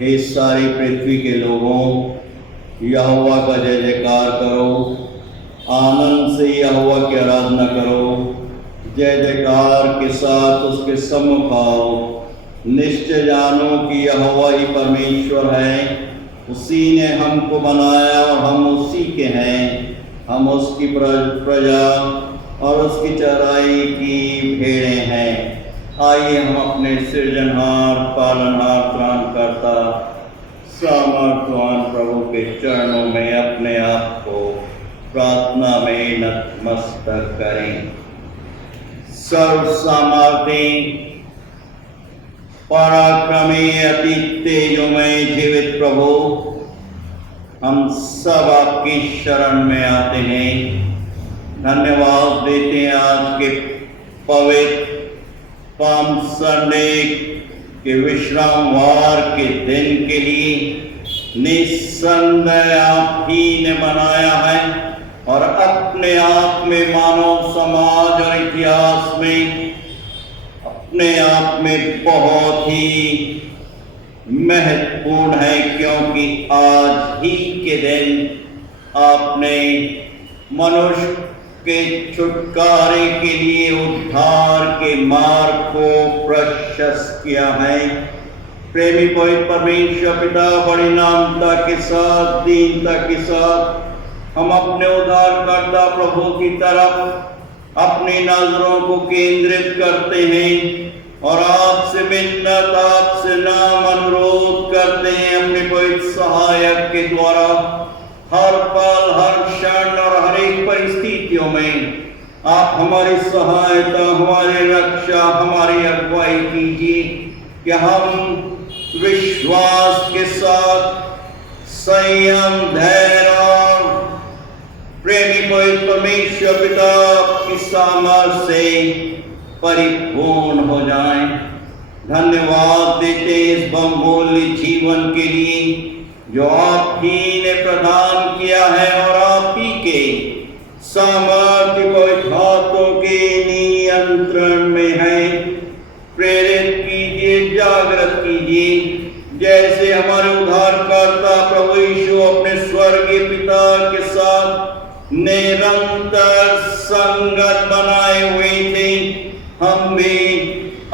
हे सारी पृथ्वी के लोगों, यहोवा का जय जयकार करो, आनंद से यहोवा की आराधना करो, जय जयकार के साथ उसके सम्मुख आओ। निश्चय जानो कि यहोवा ही परमेश्वर है, उसी ने हमको बनाया और हम उसी के हैं। हम उसकी प्रजा और उसकी चराई की भेड़ें हैं। आइए हम अपने सृजनहार, पालनहार, त्राणकर्ता, सामर्थवान प्रभु के चरणों में अपने आप को प्रार्थना में नतमस्तक करें। सर्व सामर्थी, पराक्रमी, अति तेजोमय जीवित प्रभु, हम सब आपकी शरण में आते हैं। धन्यवाद देते हैं आज के पवित्र पाम संडे के विश्रामवार के दिन के लिए। निस्संदेह आप ही ने बनाया है और अपने आप में मानव समाज और इतिहास में अपने आप में बहुत ही महत्वपूर्ण है, क्योंकि आज ही के दिन आपने मनुष्य के छुटकारे के लिए उद्धार के मार्ग को प्रशस्त किया है। प्रेमी पवित्र परमेश्वर पिता बड़ी नामता के साथ, दीनता के साथ हम अपने उद्धारकर्ता प्रभु की तरफ अपनी नजरों को केंद्रित करते हैं और आपसे मिन्नत, आपसे नाम अनुरोध करते हैं अपने पवित्र सहायक के द्वारा हर पल, हर क्षण और हर एक परिस्थितियों में आप हमारी सहायता, हमारी रक्षा, हमारी अगुवाई कीजिए कि हम विश्वास के साथ संयम, धैर्य और प्रेमी पवित्र परमेश्वर पिता की सामर्थ्य से परिपूर्ण हो जाएं। धन्यवाद देते इस बहुमूल्य जीवन के लिए जो आप ही ने प्रदान किया है और आप ही के सामर्थ्य पवित्र हाथों के नियंत्रण में है। प्रेरित कीजिए, जागृत कीजिए, जैसे हमारे उद्धारकर्ता प्रभु यीशु अपने स्वर्गीय पिता के साथ निरंतर संगत बनाए हुए थे, हम भी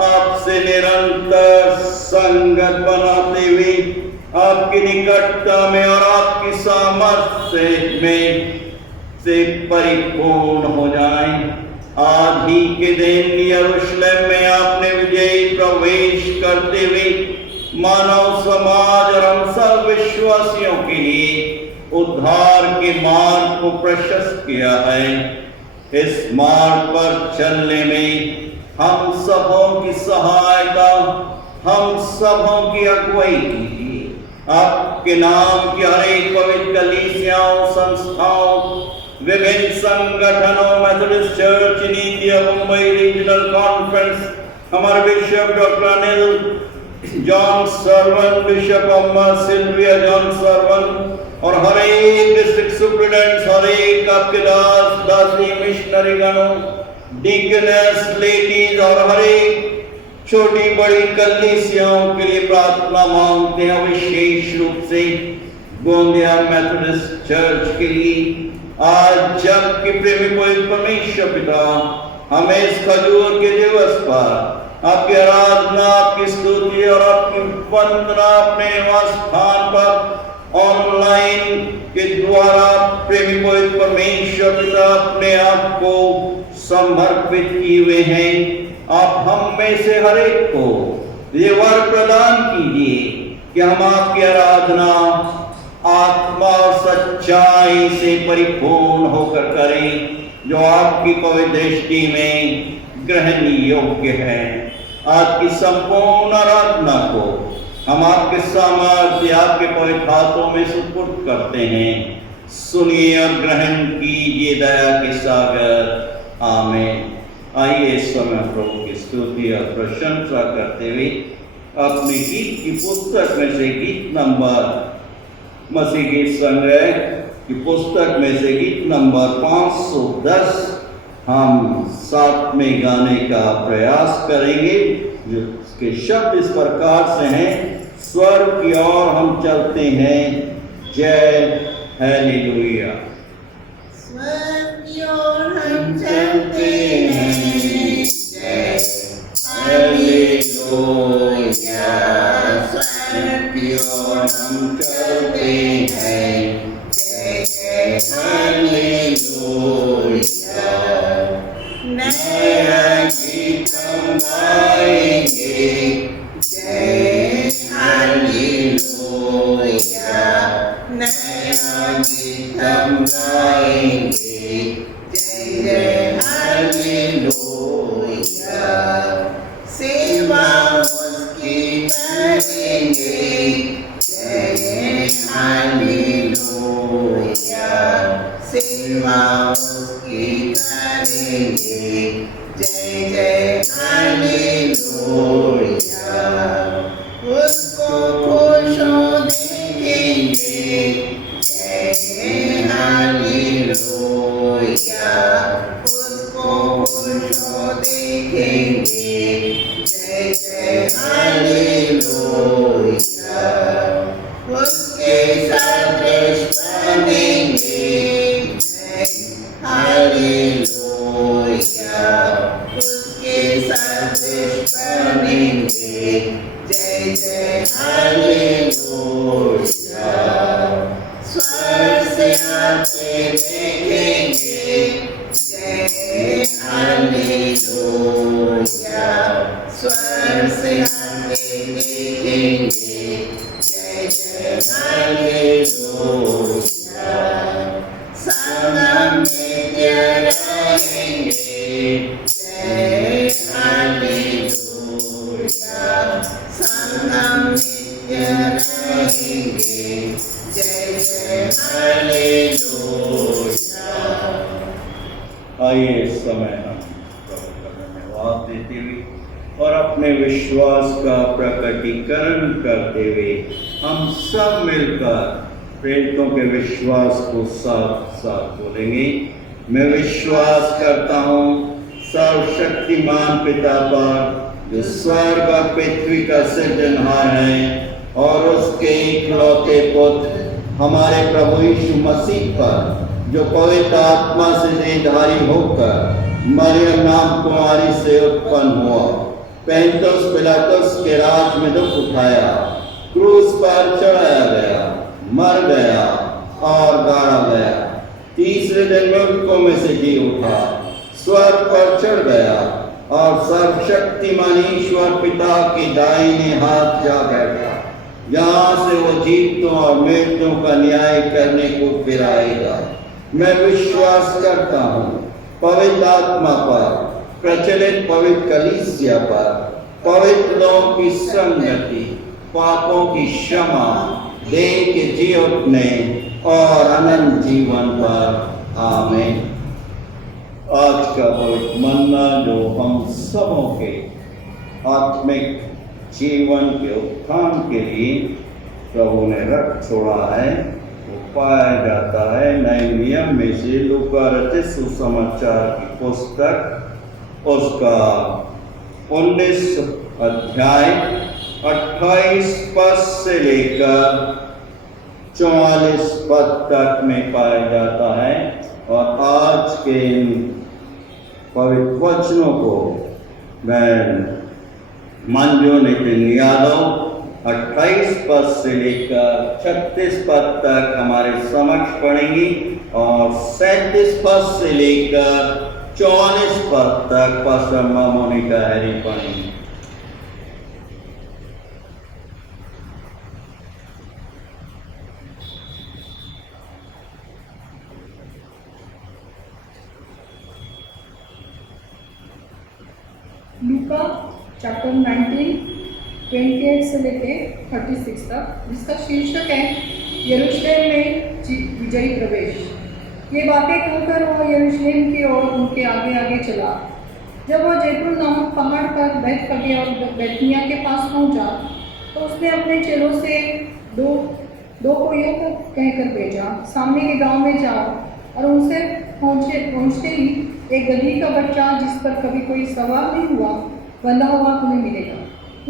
आपसे निरंतर संगत बनाते हुए आपकी निकटता में और आपकी सामर्थ्य में से परिपूर्ण हो जाएं। आज ही के दिन यरूशलेम में आपने विजयी प्रवेश करते हुए मानव समाज और हम सब विश्वासियों के लिए उद्धार के मार्ग को प्रशस्त किया है। इस मार्ग पर चलने में हम सबों की सहायता, हम सबों की अगुवाई कीजिए। आपके नाम की हर एक पवित्र कलीसियाओं, संस्थाओं, विभिन्न संगठनों, Methodist church in India, Mumbai regional conference, हमारे bishop doctor Anil John Sarvan, bishop Amma Sylvia John Sarvan और हर एक डिस्ट्रिक्ट सुप्रिटेंडेंट, हर एक आपके दास दासी, मिशनरी गणों, डीकनेस लेडीज और हर एक छोटी बड़ी कलीसियाओं के लिए प्रार्थना मांगते हैं। विशेष रूप से गोंदिया मेथोडिस्ट चर्च के लिए आज जबकि प्रेमी पवित्र परमेश्वर पिता हमें इस खजूर के दिवस पर आपकी आराधना, आपकी स्तुति और आपकी वंदना अपने निवास स्थान पर ऑनलाइन के द्वारा प्रेमी पवित्र परमेश्वर पिता अपने आप को समर्पित किए हुए हैं। आप हम में से हर एक को ये वर प्रदान कीजिए कि हम आपकी आराधना आत्मा और सच्चाई से परिपूर्ण होकर करें, जो आपकी पवित्र दृष्टि में ग्रहण योग्य है। आपकी संपूर्ण आराधना को हम आपके सामर्थ्य, आपके पवित्र हाथों में सुपुर्द करते हैं। सुनिए और ग्रहण कीजिए दया के सागर। आमीन। आइए इस समय प्रभु की स्तुति और प्रशंसा करते हुए अपनी गीत की पुस्तक में से गीत नंबर, मसीह गीत संग्रह की पुस्तक में से गीत नंबर 510 हम साथ में गाने का प्रयास करेंगे, जिसके शब्द इस प्रकार से हैं। स्वर्ग की ओर हम चलते हैं। जय हालेलुया। स्वर्ग की ओर हम चलते हैं। जय हालेलुया। स्वर्ग की ओर हम चलते हैं। जय जय हालेलुया। नया गीत हम गाएंगे। जय हालेलुया। नया गीत हम गाएंगे। जय जय हालेलुया। सेवा उसकी करेंगे। जय हालेलुया। सेवा उसकी करेंगे। जय जय हालेलुया। उसको खुशों देखेंगे। जय हालेलुया। उसको खुशों देखेंगे। जय जय हालेलुया। उसके सदृश बनेंगे। जय हालेलुया। उसके सदृश बनेंगे। जय जय हालेलुया। स्वर्ग से आते देखेंगे। जय हालेलुया। स्वर्ग से आते देखेंगे। जय जय हालेलुया। संगम नित्य रहेंगे। जय हालेलुया। संगम नित्य रहेंगे। जय जय हालेलुया। आइए इस समय हम प्रभु का धन्यवाद देते हुए और अपने विश्वास का प्रकटीकरण करते हुए हम सब मिलकर प्रेरितों के विश्वास को साथ साथ बोलेंगे। मैं विश्वास करता हूँ सर्वशक्तिमान पिता पर, जो स्वर्ग और पृथ्वी का सृजनहार है, और उसके इकलौते पुत्र हमारे प्रभु यीशु मसीह पर, जो पवित्र आत्मा से देहधारी होकर मरियम नाम कुमारी से उत्पन्न हुआ, पैंतुस पिलातुस के राज में दुख उठाया, क्रूस पर चढ़ाया गया, मर गया और गाड़ा गया, तीसरे दिन मृतकों में से जी उठा, स्वर्ग पर चढ़ गया और सर्वशक्तिमान ईश्वर पिता के दाहिने हाथ जा बैठा। यहाँ से वो जीवितों और मृतों का न्याय करने को फिर आएगा। मैं विश्वास करता हूँ पवित्र आत्मा पर, प्रचलित पवित्र कलीसिया पर, पवित्र लोगों की संगति, पापों की क्षमा, देह के जी उठने और अनंत जीवन पर। आमीन। आज का पवित्र मन्ना जो हम सबों के आत्मिक जीवन के उत्थान के लिए प्रभु ने रख छोड़ा है, वो पाया जाता है नए नियम में से लूका रचित सुसमाचार की पुस्तक, उसका 19 अध्याय 28 पद से लेकर 44 पद तक में पाया जाता है। और आज के इन पवित्र वचनों को मैं मंजू नितिन यादव 28 पद से लेकर 36 पद तक हमारे समक्ष पढ़ेंगी और 37 पद से लेकर 44 पद तक पास्टर मोनिका हैरी पढ़ेंगी। लूका चैप्टर 19 28 से लेके 36 तक, जिसका शीर्षक है यरूशलेम में विजयी प्रवेश। ये बातें कहकर वह यरूशलेम की ओर उनके आगे आगे चला। जब वह जैतून नामक पहाड़ पर बैतफगे और बैतनिया के पास पहुंचा, तो उसने अपने चेलों से दो कोइयों को कहकर भेजा, सामने के गांव में जाओ और उनसे पहुँचते ही एक गदही का बच्चा जिस पर कभी कोई सवार नहीं हुआ बंधा हुआ तुम्हें मिलेगा,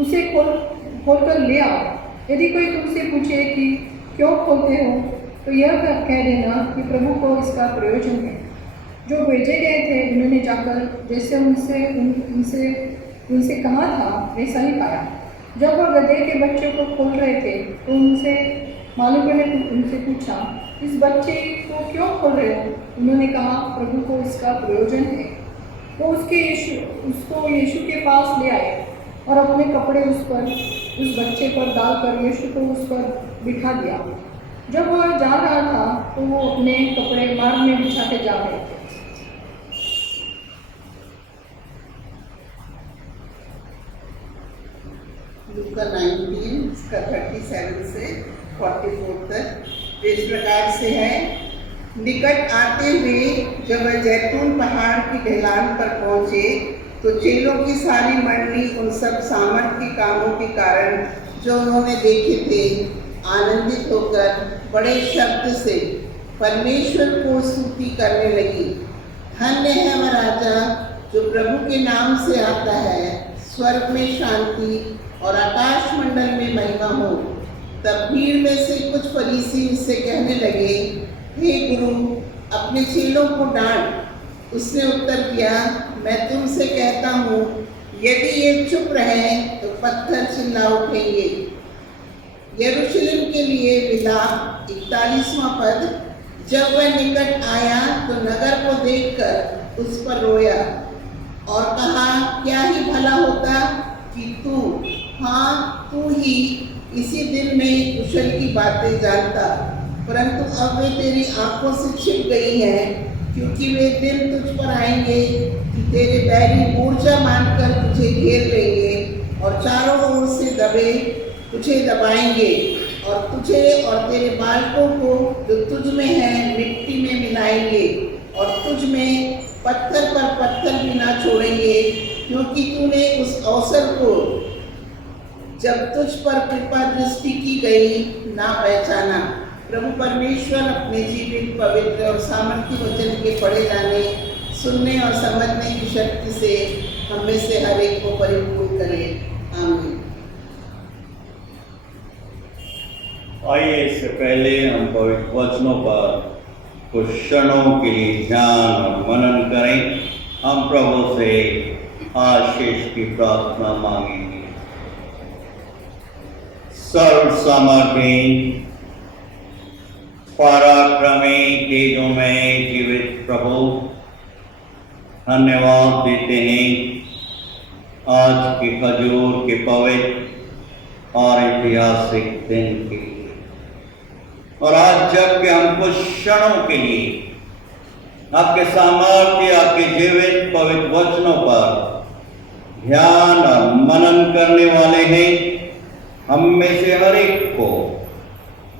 उसे खोल कर ले आओ। यदि कोई तुमसे पूछे कि क्यों खोलते हो, तो यह कह देना कि प्रभु को इसका प्रयोजन है। जो भेजे गए थे उन्होंने जाकर जैसे उनसे कहा था वैसा ही पाया। जब वह गधे के बच्चे को खोल रहे थे तो उनसे मालिकों ने उनसे पूछा, इस बच्चे को क्यों खोल रहे हो? उन्होंने कहा, प्रभु को इसका प्रयोजन है। वो उसको यीशु के पास ले आए और अपने कपड़े उस बच्चे पर डालकर यीशु को उस पर बिठा दिया। जब वह जा रहा था तो वो अपने कपड़े मार्ग में बिछाते जा रहे थे। लूका 19 इसका 37 से 44 तक इस प्रकार से है। निकट आते हुए जब वह जैतून पहाड़ की ढलान पर पहुंचे तो चेलों की सारी मंडली उन सब सामर्थ के कामों के कारण जो उन्होंने देखे थे आनंदित होकर बड़े शब्द से परमेश्वर को स्तुति करने लगी। धन्य है वह राजा जो प्रभु के नाम से आता है, स्वर्ग में शांति और आकाश मंडल में महिमा हो। तब भीड़ में से कुछ फरीसी उससे कहने लगे, हे गुरु, अपने चेलों को डांट। उसने उत्तर दिया, मैं तुमसे कहता हूँ, यदि ये चुप रहे तो पत्थर चिल्ला उठेंगे। यरूशलेम के लिए विलाप 41वां पद। जब वह निकट आया तो नगर को देखकर उस पर रोया और कहा, क्या ही भला होता कि तू ही इसी दिन में कुशल की बातें जानता, परंतु अब वे तेरी आंखों से छिप गई हैं, क्योंकि वे दिन तुझ पर आएंगे कि तेरे बैरी मूर्छा मानकर तुझे घेर लेंगे और चारों ओर से तुझे दबाएंगे और तुझे और तेरे बालकों को जो तुझ में है मिट्टी में मिलाएंगे और तुझ में पत्थर पर पत्थर भी ना छोड़ेंगे, क्योंकि तूने उस अवसर को जब तुझ पर कृपा दृष्टि की गई ना पहचाना। प्रभु परमेश्वर अपने जीवित, पवित्र और सामर्थ्य वचन के पढ़े जाने, सुनने और समझने की शक्ति से हम में से हर एक को परिपूर्ण करे। आमीन। आइए, इससे पहले हम पवित्र वचनों पर कुछ क्षणों के लिए ध्यान और मनन करें। हम प्रभु से आशीष की प्रार्थना मांगेंगे। सर्व सामर्थी, पराक्रमी, तेजोमय जीवित प्रभु, धन्यवाद देते हैं आज के खजूर के पवित्र और ऐतिहासिक दिन के लिए। और आज जबकि हम कुछ क्षणों के लिए आपके सामर्थ्य, आपके जीवित पवित्र वचनों पर ध्यान और मनन करने वाले हैं, हम में से हर एक को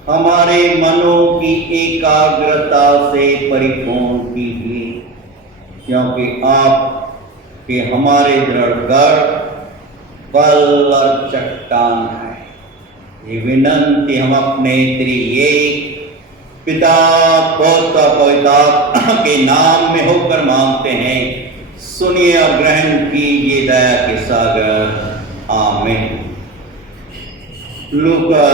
हमारे मनों की एकाग्रता से परिपूर्ण कीजिए, क्योंकि आप के हमारे दृढ़गढ़, बल और चट्टान है। ये विनंती हम अपने त्रिएक पिता, पुत्र, पवित्र आत्मा के नाम में होकर मांगते हैं। सुनिए और ग्रहण कीजिए दया के सागर। आमीन। लूका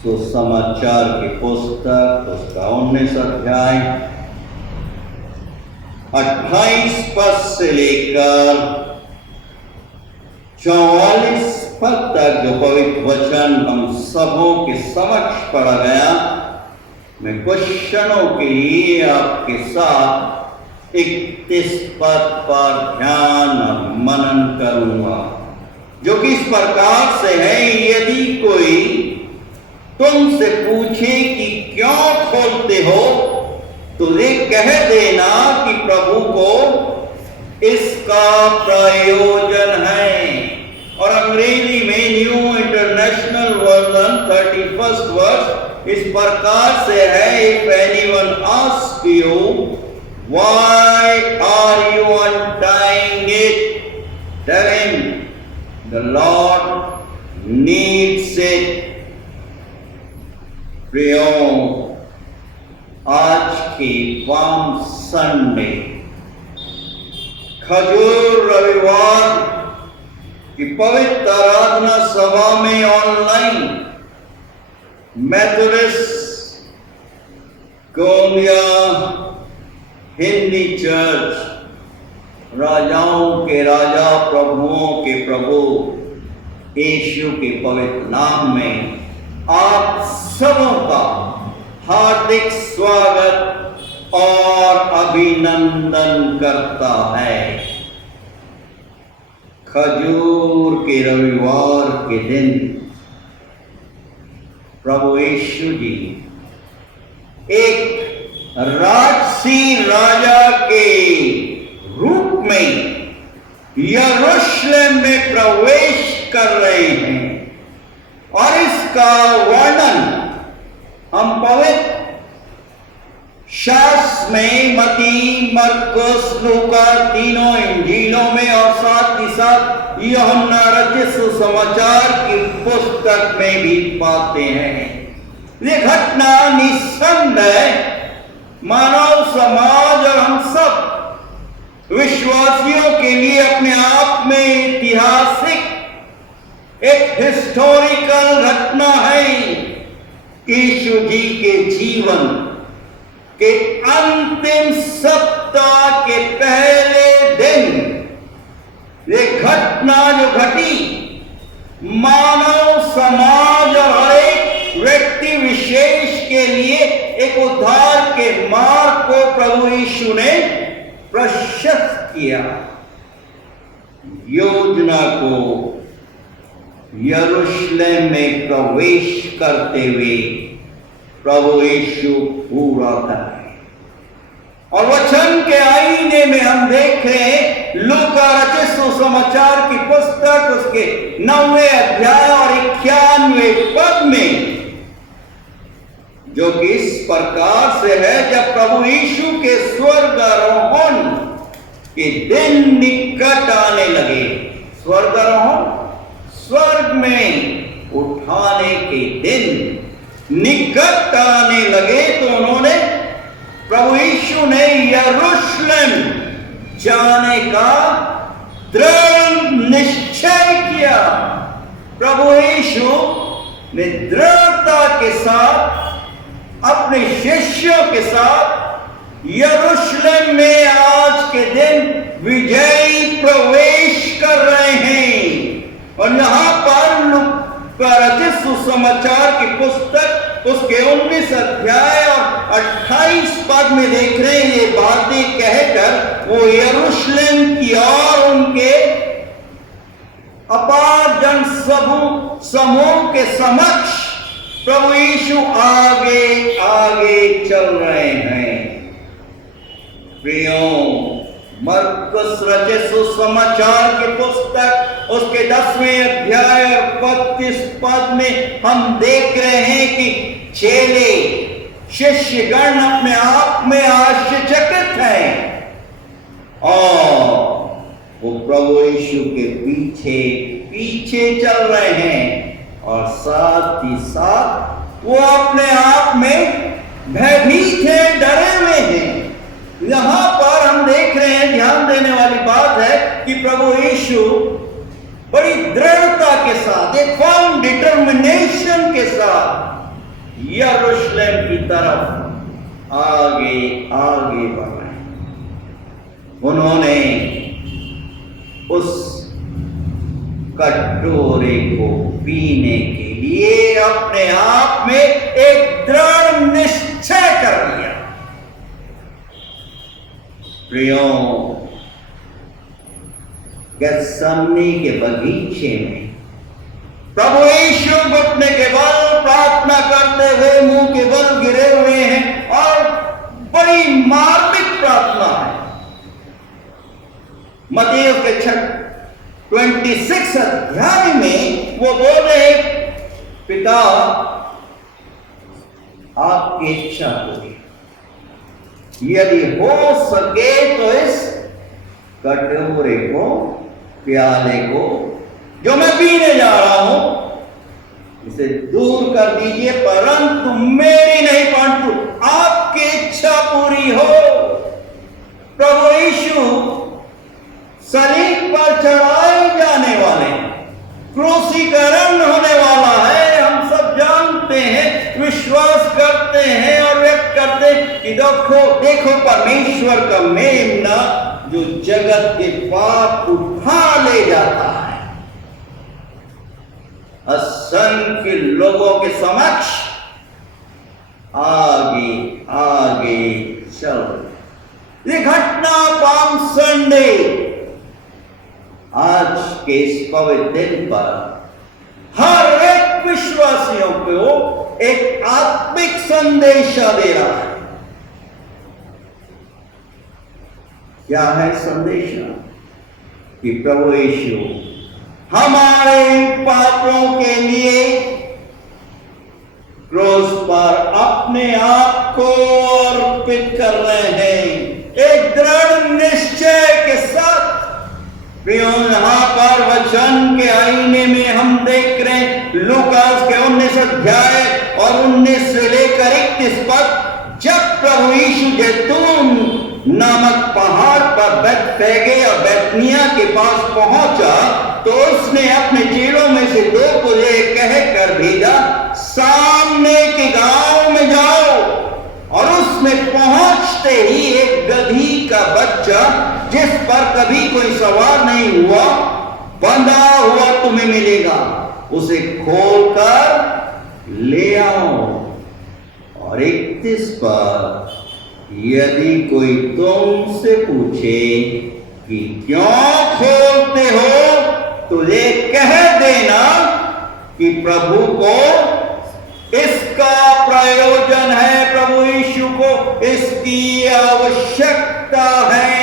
सुसमाचार की पुस्तक उसका 19 अध्याय 28 पद से लेकर 44 पद तक जो पवित्र वचन हम सबों के समक्ष पढ़ा गया, मैं कुछ क्षणों के लिए आपके साथ 31 पद पर ध्यान और मनन करूंगा, जो कि इस प्रकार से है। यदि कोई तुमसे पूछे कि क्यों खोलते हो, तो ये कह देना कि प्रभु को इसका प्रयोजन है। और अंग्रेजी में न्यू इंटरनेशनल वर्जन 31st वर्ष इस प्रकार से है, if anyone ask you why are you untying it, tell him the Lord needs it. प्रियो, आज की पाम संडे, खजूर रविवार, कि पवित्र आराधना सभा में online Methodist Gondia Hindi church राजाओं के राजा प्रभुओं के प्रभु यीशु के पवित्र नाम में आप सबों का हार्दिक स्वागत और अभिनंदन करता है। खजूर के रविवार के दिन प्रभु यीशु जी एक राजसी राजा के रूप में यरूशलेम में प्रवेश कर रहे हैं और इसका वर्णन हम पवित्र शास्त्र में मत्ती, मरकुस, लूका तीनों इंजीलों में और साथ ही साथ यूहन्ना रचित सुसमाचार की पुस्तक में भी पाते हैं। ये घटना निस्संदेह मानव समाज और हम सब विश्वासियों के लिए अपने आप में ऐतिहासिक एक हिस्टोरिकल घटना है। यीशु जी के जीवन के अंतिम सप्ताह के पहले दिन ये घटना जो घटी मानव समाज और एक व्यक्ति विशेष के लिए एक उद्धार के मार्ग को प्रभु यीशु ने प्रशस्त किया। योजना को यरूशलेम में प्रवेश करते हुए प्रभु यीशु पूरा कर रहे और वचन के आईने में हम देख रहे हैं लूका रचित सुसमाचार की पुस्तक उसके 9वें अध्याय और 91वें पद में, जो कि इस प्रकार से है, जब प्रभु यीशु के स्वर्गारोहण के दिन निकट आने लगे। स्वर्गारोहण स्वर्ग में उठाने के दिन निकट आने लगे तो उन्होंने प्रभु यीशु ने यरूशलेम जाने का दृढ़ निश्चय किया। प्रभु यीशु ने दृढ़ता के साथ अपने शिष्यों के साथ यरूशलेम में आज के दिन विजयी प्रवेश कर रहे हैं और यहां पर लूका रचित सुसमाचार की पुस्तक उसके 19 अध्याय और 28 पद में देख रहे हैं। ये बातें कहकर वो यरूशलेम की और उनके अपार जन समूह के समक्ष प्रभु यीशु आगे आगे चल रहे हैं। प्रियो, मरकुस रचित सुसमाचार की पुस्तक उसके 10वें अध्याय और 32 पद में हम देख रहे हैं कि चेले शिष्यगण अपने आप में आश्चर्यचकित हैं और वो प्रभु यीशु के पीछे पीछे चल रहे हैं और साथ ही साथ वो अपने आप में भयभीत हैं, डरे हुए हैं। यहां पर हम देख रहे हैं, ध्यान देने वाली बात है कि प्रभु यीशु बड़ी दृढ़ता के साथ, एक फर्म डिटर्मिनेशन के साथ यरूशलेम की तरफ आगे आगे बढ़ रहे हैं। उन्होंने उस कटोरे को पीने के लिए अपने आप में एक दृढ़ निश्चय कर लिया। प्रियो, गेत्सेमनी के बगीचे में प्रभु यीशु घुटने के बल प्रार्थना करते हुए मुंह के बल गिरे हुए हैं और बड़ी मार्मिक प्रार्थना है। मत्ती के 26 अध्याय में वो बोल रहे, पिता आपकी इच्छा पूरी, यदि हो सके तो इस कटोरे को, प्याले को जो मैं पीने जा रहा हूं इसे दूर कर दीजिए, परंतु मेरी नहीं परंतु आपकी इच्छा पूरी हो। प्रभु यीशु सलीब पर चढ़ाए जाने वाले हैं, क्रूसीकरण होने वाला है। हम सब जानते हैं, विश्वास करते हैं और व्यक्त करते हैं कि देखो परमेश्वर का मेमना जो जगत के पाप उठा ले जाता है, असंख्य लोगों के समक्ष आगे आगे चल। ये घटना पाम संडे, आज के इस पवित्र दिन पर हर एक विश्वासियों को एक आत्मिक संदेश दे रहा है। क्या है संदेश? कि प्रभु यीशु हमारे पापों के लिए क्रूस पर अपने आप को अर्पित कर रहे हैं, एक दृढ़ निश्चय के साथ। यहाँ पर वचन के आईने में हम देख रहे हैं लूकास के 19 अध्याय और 19 से लेकर 31 पद। जब प्रभु यीशु जैतून नामक पहाड़ पर बैतफगे और बैतनिया के पास पहुंचा तो उसने अपने चेलों में से 2 को ये कहकर भेजा, सामने के गांव में जाओ और उसमें पहुंचते ही एक गधी का बच्चा जिस पर कभी कोई सवार नहीं हुआ, बंधा हुआ तुम्हें मिलेगा, उसे खोलकर ले आओ। और 31 पर, यदि कोई तुमसे पूछे कि क्यों खोलते हो तो ये कह देना कि प्रभु को इसका प्रयोजन है, प्रभु यीशु को इसकी आवश्यकता है।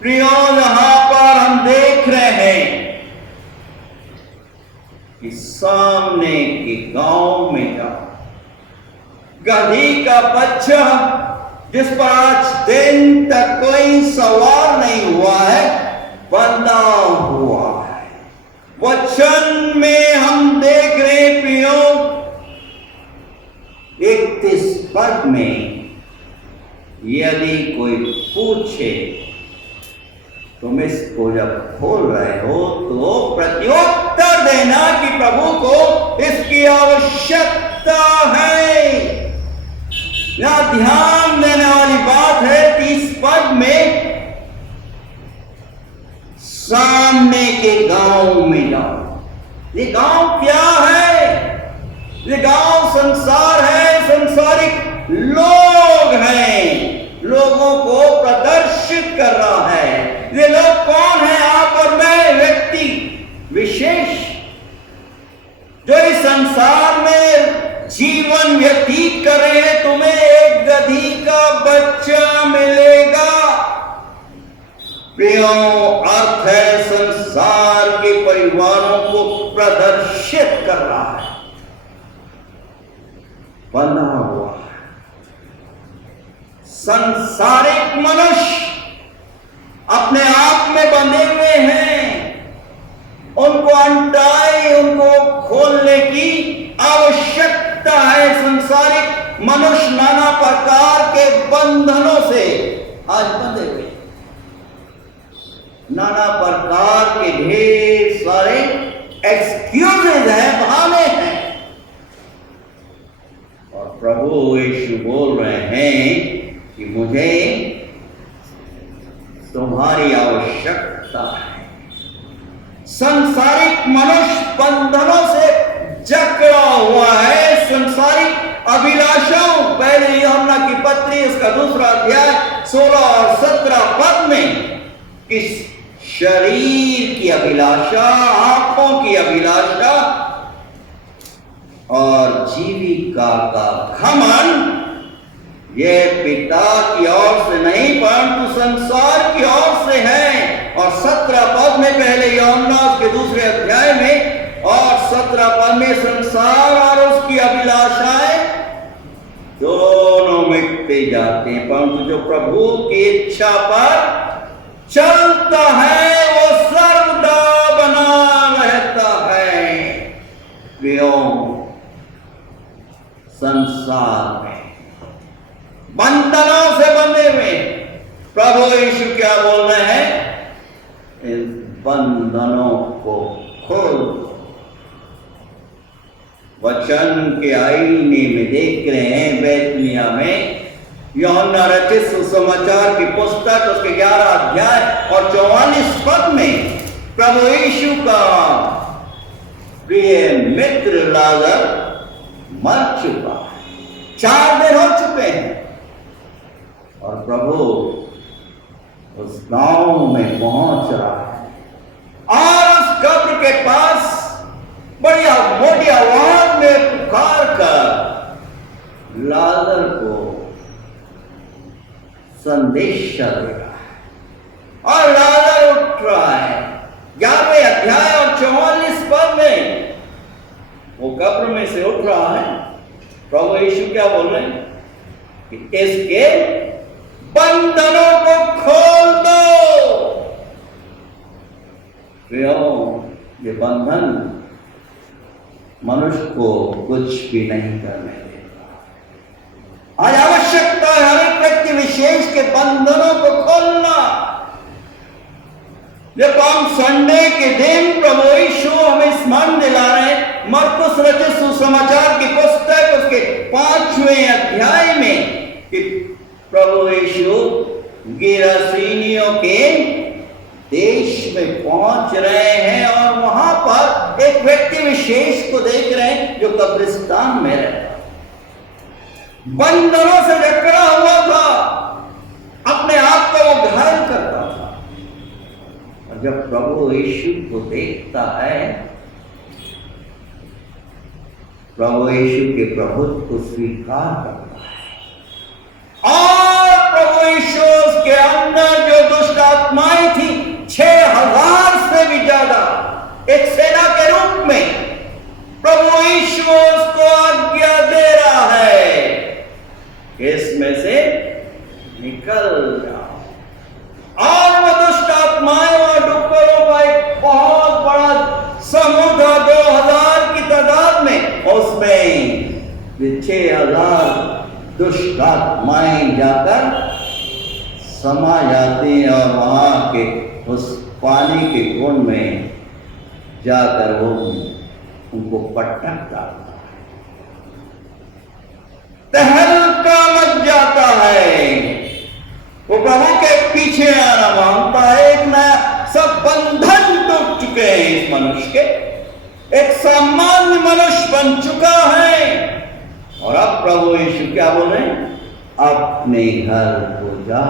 प्रियो, यहां पर हम देख रहे हैं कि सामने के गांव में जाओ, गधी का बच्चा जिस पर आज दिन तक कोई सवार नहीं हुआ है, बंधा हुआ है। वचन में हम देख रहे प्रियो 31 पद में, यदि कोई पूछे, तुम इसको जब खोल रहे हो तो प्रत्युत्तर देना कि प्रभु को इसकी आवश्यकता है। यहां ध्यान देने वाली बात है 30 पद में, सामने के गांव में जाओ। ये गांव क्या है? ये गांव संसार है, संसारिक लोग हैं, लोगों को प्रदर्शित कर रहा है। ये लोग कौन है? आप और मैं, व्यक्ति विशेष जो इस संसार में जीवन व्यतीत कर रहे हैं। तुम्हें एक गधी का बच्चा मिलेगा। प्रियो, अर्थ है संसार के परिवारों को प्रदर्शित कर रहा है, बंधा हुआ है। संसारिक मनुष्य अपने आप में बंधे हुए हैं, उनको अनटाई, उनको खोलने की आवश्यकता है। संसारिक मनुष्य नाना प्रकार के बंधनों से आज बंधे हुए, नाना प्रकार के ढेर सारे एक्सक्यूजेज हैं, बहाने हैं। और प्रभु यीशु बोल रहे हैं कि मुझे तुम्हारी आवश्यकता है। संसारिक मनुष्य बंधनों से जकड़ा हुआ है, संसारिक अभिलाषाओं। पहले यूहन्ना की पत्री उसका 2 अध्याय 16 और 17 पद में इस शरीर की अभिलाषा, आंखों की अभिलाषा और जीविका का घमंड, यह पिता की ओर से नहीं परंतु संसार की ओर से है। और 17 पद में पहले यूहन्ना उसके 2 अध्याय में और 17 पद में संसार और उसकी अभिलाषाएं दोनों मिटते जाते हैं, परंतु जो प्रभु की इच्छा पर चलता है वो सर्वदा बना रहता है। प्रियो, संसार में बंधनों से बंधे हुए प्रभु यीशु क्या बोल रहे हैं? बंधनों को खोल दो। वचन के आईने में देख रहे हैं बैतनिया में यूहन्ना रचित सुसमाचार की पुस्तक उसके 11 अध्याय और 44 पद में प्रभु यीशु का प्रिय मित्र लाजर मर चुका है, 4 दिन हो चुके हैं और प्रभु उस गांव में पहुंच रहा है और उस कब्र के पास बड़ी मोटी आवाज में पुकार कर लाजर को संदेशा दे रहा है और लाजर उठ रहा है। 11वें अध्याय और 44 पद में वो कब्र में से उठ रहा है। प्रभु यीशु क्या बोल रहे हैं कि इसके बंधनों को खोल दो। ये बंधन मनुष्य को कुछ भी नहीं करने देता। आज आवश्यकता है हर एक व्यक्ति विशेष के बंधनों को खोलना। जब हम संडे के दिन प्रभु यीशु हमें स्मरण दिला रहे हैं मरकुस रचित सुसमाचार की पुस्तक उसके 5वें अध्याय में कि प्रभु यीशु गिरासीनियों के देश में पहुंच रहे हैं और वहां पर एक व्यक्ति विशेष को देख रहे हैं जो कब्रिस्तान में रहता, बंधनों से जकड़ा हुआ था, अपने आप को वो घायल करता था। और जब प्रभु यीशु को देखता है, प्रभु यीशु के प्रभुत्व को स्वीकार करता है और प्रभु यीशु के अंदर जो दुष्ट आत्माएं थी 6000 से भी ज्यादा एक सेना के रूप में प्रभु यीशु उसको आज्ञा दे रहा है इसमें से निकल जाओ। और वो दुष्ट आत्माएं और डुक्करों का एक बहुत बड़ा समूह था 2000 की तादाद में, उसमें 6000 दुष्ट आत्माएं जाकर समा जाती हैं और वहां के उस पानी के कुंड में जाकर वो उनको पटक डालता है, तहलका मच जाता है। वो प्रभु के पीछे आना मांगता है। एक नया सब बंधन टूट चुके हैं इस मनुष्य के, एक सामान्य मनुष्य बन चुका है। और अब प्रभु यीशु क्या बोल रहे हैं? अपने घर को जा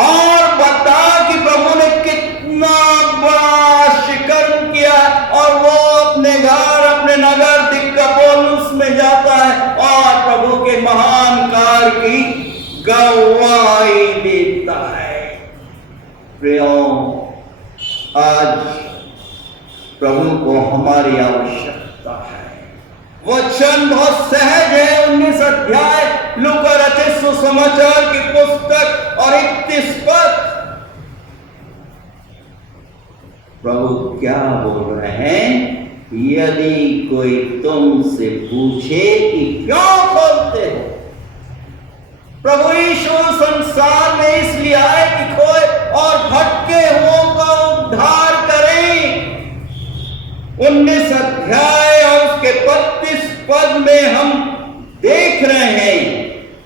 और बता कि प्रभु ने कितना बड़ा शिकर्म किया और वो अपने घर अपने नगर दिक्कापोलिस में जाता है और प्रभु के महान कार्य की गवाही देता है। प्रियो, आज प्रभु को हमारी आवश्यकता है। वचन बहुत सहज है। 19 अध्याय लूका रचित सुसमाचार की पुस्तक और 31 पद प्रभु क्या बोल रहे हैं? यदि कोई तुमसे पूछे कि क्यों खोलते हो, प्रभु यीशु संसार में इसलिए आए कि खोए और भटके हुओं का उद्धार करें। 19 अध्याय और उसके 32 पद में हम देख रहे हैं,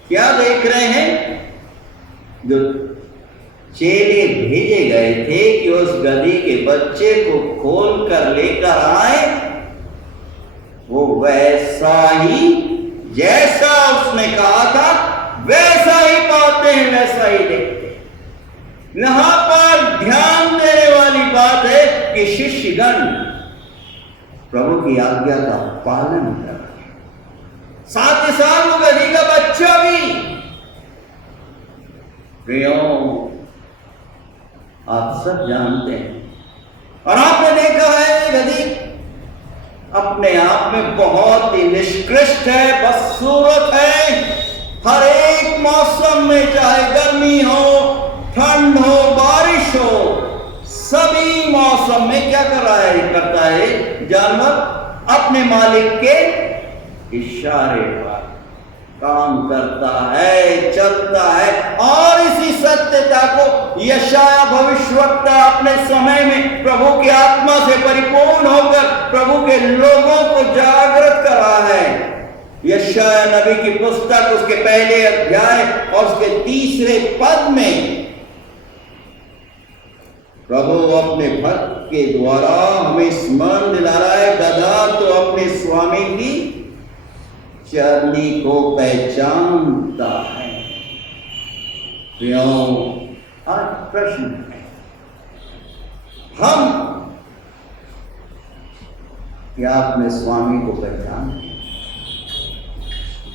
क्या देख रहे हैं? जो चेले भेजे गए थे कि उस गधी के बच्चे को खोल कर लेकर आए, वो वैसा ही जैसा उसने कहा था वैसा ही पाते हैं, वैसा ही देखते हैं। यहां पर ध्यान देने वाली बात है कि शिष्यगण प्रभु की आज्ञा का पालन कर, साथ ही साथ वो गधी का बच्चा भी। प्रियो, आप सब जानते हैं और आपने देखा है गधी अपने आप में बहुत ही निष्कृष्ट है, बदसूरत है। हर एक मौसम में, चाहे गर्मी हो, ठंड हो, बारिश हो, सभी मौसम में क्या करता है जानवर? अपने मालिक के इशारे पर काम करता है, चलता है। और इसी सत्यता को यशायाह यशाया भविष्यवक्ता अपने समय में प्रभु की आत्मा से परिपूर्ण होकर प्रभु के लोगों को जागृत करा है। यशाया नबी की पुस्तक उसके पहले अध्याय और उसके 3 पद में प्रभु अपने भक्त के द्वारा हमें स्मरण दिला रहा है, गधा तो अपने स्वामी की चरनी को पहचानता है। क्यों? आज प्रश्न है, हम क्या अपने स्वामी को पहचानते हैं?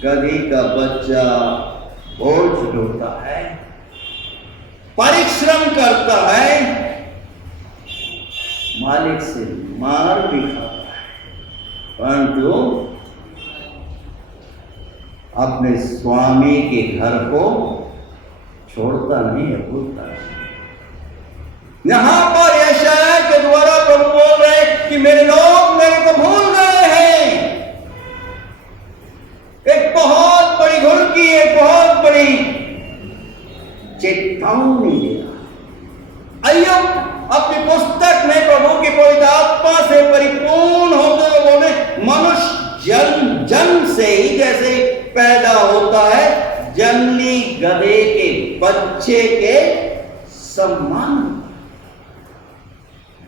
गधी का बच्चा बोझ ढोता है, परिश्रम करता है, मालिक से मार भी खाता है, परंतु अपने स्वामी के घर को छोड़ता नहीं है, भूलता नहीं। यहां पर यशाया के द्वारा प्रभु बोल रहे हैं कि मेरे लोग मेरे को भूल गए हैं। एक बहुत बड़ी घुड़की, एक बहुत बड़ी चेतावनी दे रहा। अय्यूब अपनी पुस्तक में प्रभु की पवित्र आत्मा से परिपूर्ण होते हुए बोले, मनुष्य जन्म से ही जैसे पैदा होता है जंगली गधे के बच्चे के सम्मान।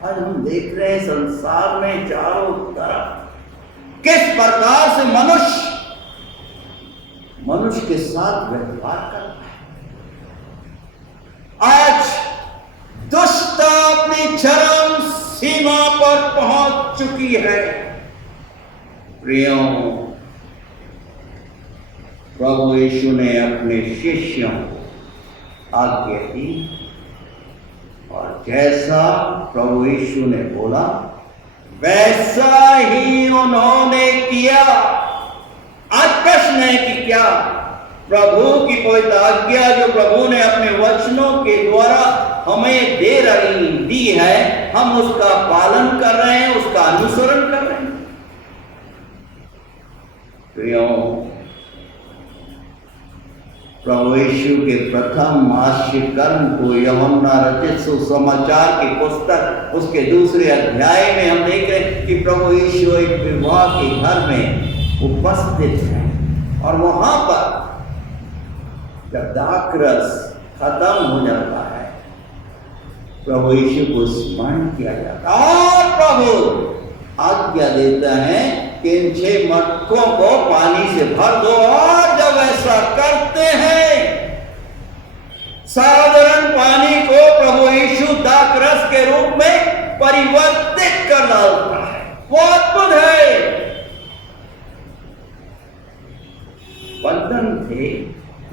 आज हम देख रहे हैं संसार में चारों तरफ किस प्रकार से मनुष्य के साथ व्यवहार करता है। आज दुष्टता अपनी चरम सीमा पर पहुंच चुकी है। प्रियों, प्रभु यीशु ने अपने शिष्यों को आज्ञा दी और जैसा प्रभु यीशु ने बोला वैसा ही उन्होंने किया। आज प्रश्न है कि क्या प्रभु की पवित्र आज्ञा जो प्रभु ने अपने वचनों के द्वारा हमें दी है, हम उसका पालन कर रहे हैं, उसका अनुसरण कर रहे हैं? प्रियों, प्रभु यीशु के प्रथम आश्चर्य कर्म को यूहन्ना रचित सुसमाचार की पुस्तक उसके 2 अध्याय में हम देख रहे हैं कि प्रभु यीशु एक विवाह के घर में उपस्थित है और वहां पर जब दाखरस खत्म हो जाता है प्रभु यीशु को स्मरण किया जाता है और प्रभु आज्ञा देता है कि इन 6 मटकों को पानी से भर दो। और जब ऐसा करते हैं साधारण पानी को प्रभु यीशु दाखरस के रूप में परिवर्तित कर डालता है। वो अद्भुत है। बंधन थे,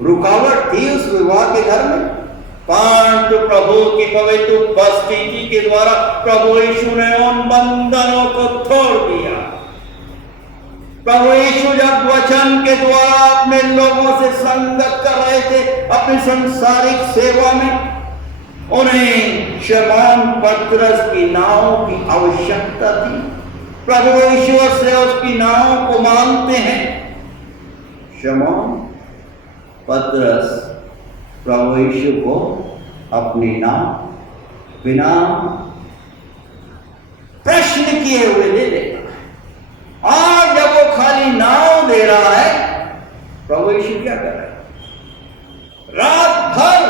रुकावट थी उस विवाह के घर में, परंतु प्रभु की पवित्र उपस्थिति के द्वारा प्रभु यीशु ने उन बंधनों को तोड़ दिया। प्रभु यीशु जब वचन के द्वारा अपने लोगों से संगत कर रहे थे अपनी संसारिक सेवा में, उन्हें शमौन पतरस की नाव की आवश्यकता थी। प्रभु यीशु से उसकी नाव को मांगते हैं। शमौन पतरस प्रभु यीशु को अपनी नाव बिना प्रश्न किए हुए दे देता है। और जब वो खाली नाव दे रहा है, प्रभु यीशु क्या कर रहे हैं? रात भर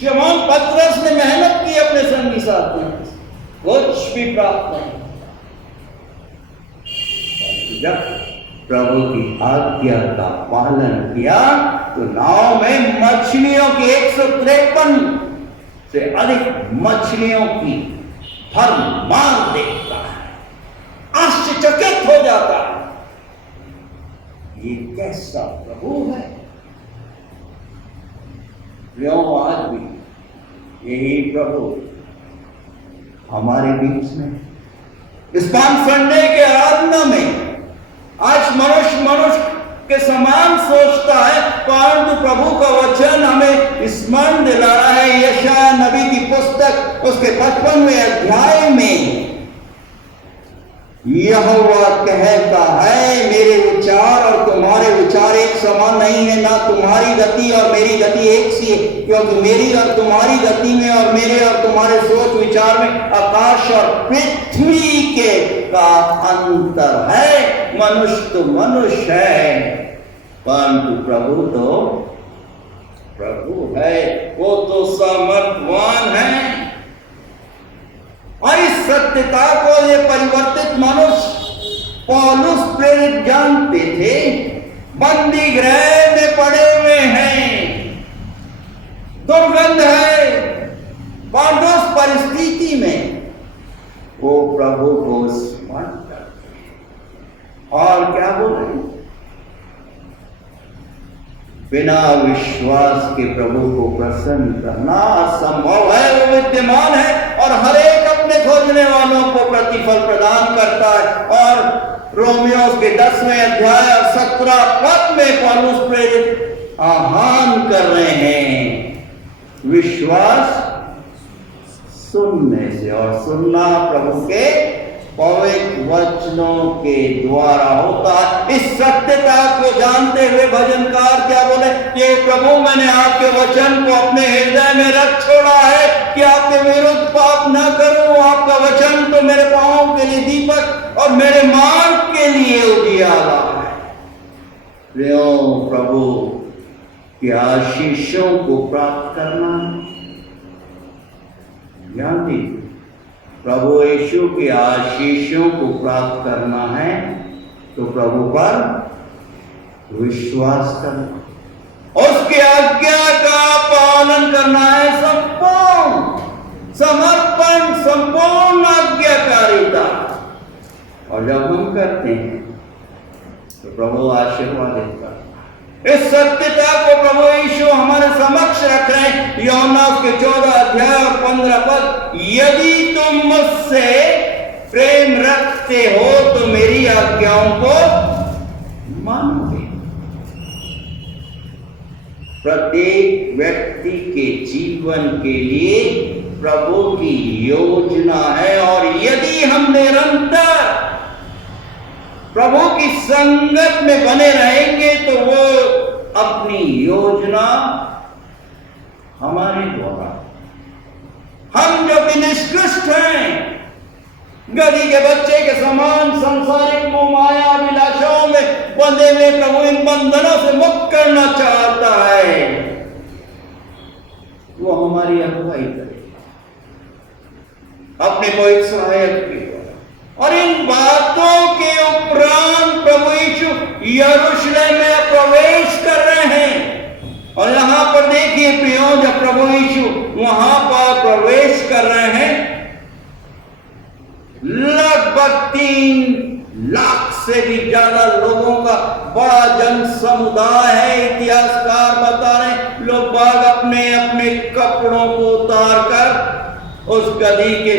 शमौन पतरस ने मेहनत की अपने संगी साथियों से, कुछ भी प्राप्त नहीं। जब प्रभु की आज्ञा का पालन किया तो नाव में मछलियों की 153 से अधिक मछलियों की भरमार देखता है, आश्चर्यचकित हो जाता है। ये कैसा प्रभु है। आज भी यही प्रभु हमारे बीच में इस पाम संडे के आराधना में आज मनुष्य के समान सोचता है, परंतु प्रभु का वचन हमें स्मरण दिला रहा है। यशाया नबी की पुस्तक उसके 55वें अध्याय में यहोवा कहता है, मेरे विचार और तुम्हारे विचार एक समान नहीं है, ना तुम्हारी गति और मेरी गति एक सी है, क्योंकि मेरी और तुम्हारी गति में और मेरे और तुम्हारे सोच विचार में आकाश और पृथ्वी के का अंतर है। मनुष्य तो मनुष्य है, परंतु प्रभु तो प्रभु है, वो तो समर्थवान है। और इस सत्यता को ये परिवर्तित मनुष्य पौलुस प्रेरित जानते थे। बंदी गृह में पड़े हुए हैं, दुर्गंध है, और उस परिस्थिति में वो प्रभु को स्मरण करते हैं। और क्या बोले? बिना विश्वास के प्रभु को प्रसन्न करना असंभव है। वो विद्यमान है और हर एक अपने खोजने वालों को प्रतिफल प्रदान करता है। और रोमियो के 10वें अध्याय 17 पद में पौलुस प्रेरित आह्वान कर रहे हैं, विश्वास सुनने से और सुनना प्रभु के पवित्र वचनों के द्वारा होता है। इस सत्यता को जानते हुए भजनकार क्या बोले? ये प्रभु, मैंने आपके वचन को अपने हृदय में रख छोड़ा है कि आपके विरुद्ध पाप न करूं। आपका वचन तो मेरे पांवों के लिए दीपक और मेरे मार्ग के लिए उजियाला है। प्रियो, प्रभु की आशीषों को प्राप्त करना जानती, प्रभु यीशु की आशीषों को प्राप्त करना है तो प्रभु पर विश्वास करना, उसकी आज्ञा का पालन करना है। संपूर्ण समर्पण, संपूर्ण आज्ञाकारिता। और जब हम करते हैं तो प्रभु आशीर्वाद देता है। इस सत्यता को प्रभु यीशु हमारे समक्ष रख रहे हैं। यूहन्ना के 14 अध्याय और 15 पद, यदि तुम मुझसे प्रेम रखते हो तो मेरी आज्ञाओं को मानोगे। प्रत्येक व्यक्ति के जीवन के लिए प्रभु की योजना है, और यदि हम निरंतर प्रभु की संगत में बने रहेंगे तो वो अपनी योजना हमारे द्वारा, हम जो कि निष्कृष्ट हैं, गधी के बच्चे के समान संसारिक मोह माया अभिलाषाओं में बंधे हुए प्रभु इन बंधनों से मुक्त करना चाहता है। वो हमारी अगुवाई करे अपने पवित्र सहायक के द्वारा। और इन बातों के उपरांत प्रभु यीशु यरूशलेम में प्रवेश कर रहे हैं। और यहां पर देखिए प्रियो, जब प्रभु यीशु वहां पर प्रवेश कर रहे हैं, लगभग 3 लाख से भी ज्यादा लोगों का बड़ा जन समुदाय है। इतिहासकार बता रहे, लोग बाग अपने अपने कपड़ों को उतार कर उस गधी के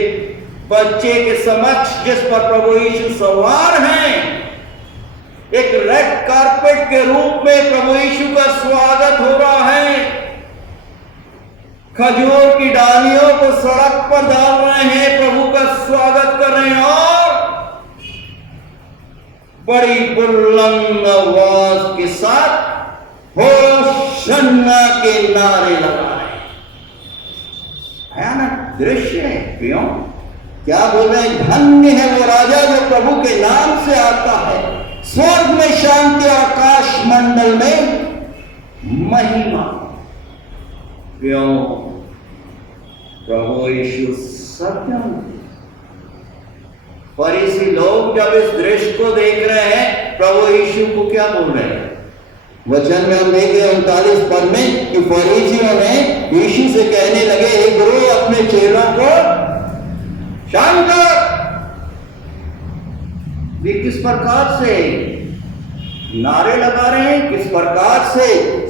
बच्चे के समक्ष, जिस पर प्रभु यीशु सवार हैं, एक रेड कारपेट के रूप में प्रभु यीशु का स्वागत हो रहा है। खजूर की डालियों को सड़क पर डाल रहे हैं, प्रभु का स्वागत कर रहे हैं, और बड़ी बुलंद आवाज के साथ होशन्ना के नारे लगा रहे हैं। भयानक दृश्य है प्रियो। क्या बोल रहे हैं? धन्य है वो राजा जो प्रभु के नाम से आता है। स्वर्ग में शांति और आकाश मंडल में महिमा। क्यों? प्रभु यीशु सत्यम। फरीसी लोग जब इस दृश्य को देख रहे हैं, प्रभु यीशु को क्या बोल रहे हैं? वचन में हम देखे 39 पद में कि फरीसियों ने यीशु से कहने लगे, हे गुरु, अपने चेलों को शांत कर। ये किस प्रकार से नारे लगा रहे हैं, किस प्रकार से